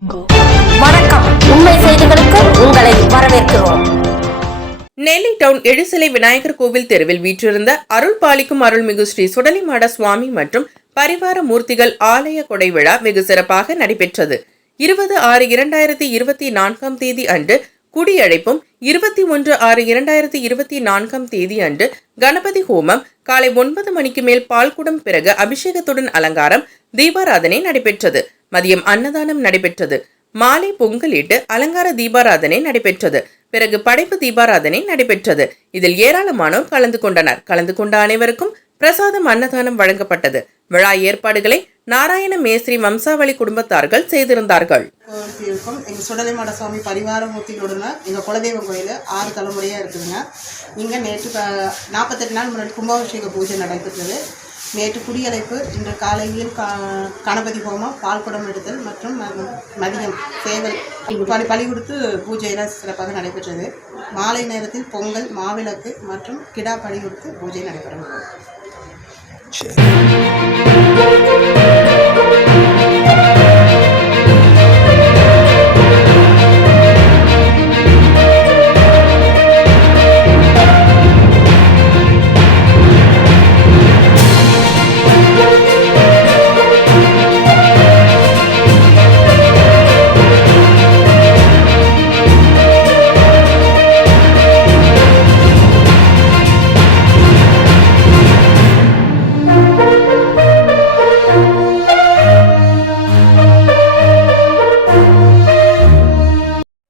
வணக்கம். உண்மை செய்திகளுக்கு உங்களை வரவேற்கிறோம். நெல்லை டவுன் எழுசிலை விநாயகர் கோவில் தெருவில் வீற்றிருந்த அருள் பாலிக்கும் அருள்மிகு ஸ்ரீ சுடலிமாட சுவாமி மற்றும் பரிவார மூர்த்திகள் ஆலய கொடை விழா வெகு சிறப்பாக நடைபெற்றது. 20/6/2024 அன்று குடியழைப்பும் 21/6/2024 அன்று கணபதி ஹோமம் காலை 9 மணிக்கு மேல் பால்குடம் பிறகு அபிஷேகத்துடன் அலங்காரம் தீபாராதனை நடைபெற்றது. மதியம் அன்னதானம் நடைபெற்றது. மாலை பொங்கலிட்டு அலங்கார தீபாராதனை நடைபெற்றது. பிறகு படைப்பு தீபாராதனை நடைபெற்றது. இதில் ஏராளமானோர் கலந்து கொண்டனர். கலந்து கொண்ட அனைவருக்கும் பிரசாதம் அன்னதானம் வழங்கப்பட்டது. விழா ஏற்பாடுகளை நாராயண மேஸ்திரி வம்சாவளி குடும்பத்தார்கள் செய்திருந்தார்கள். எங்கள் சுடலிமாட சுவாமி பரிவார மூர்த்திகளுடன் எங்கள் குலதெய்வம் கோயில் 6 தலைமுறையாக இருக்குதுங்க. இங்கே நேற்று 48 நாள் முன்னாடி கும்பாபிஷேக பூஜை நடைபெற்றது. நேற்று குடியழைப்பு, இன்று காலையில் கணபதி ஹோமம், பால்குடம் எடுத்தல் மற்றும் மதியம் சேவல் பலி கொடுத்து பூஜையெல்லாம் சிறப்பாக நடைபெற்றது. மாலை நேரத்தில் பொங்கல், மாவிளக்கு மற்றும் கிடா பலி கொடுத்து பூஜை நடைபெறும்.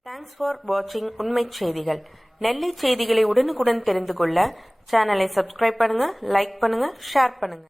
தேங்க்ஸ் ஃபார் வாட்சிங் உண்மை செய்திகள். நெல்லை செய்திகளை உடனுக்குடன் தெரிந்து கொள்ள சேனலை சப்ஸ்கிரைப் பண்ணுங்க, லைக் பண்ணுங்க, ஷேர் பண்ணுங்க.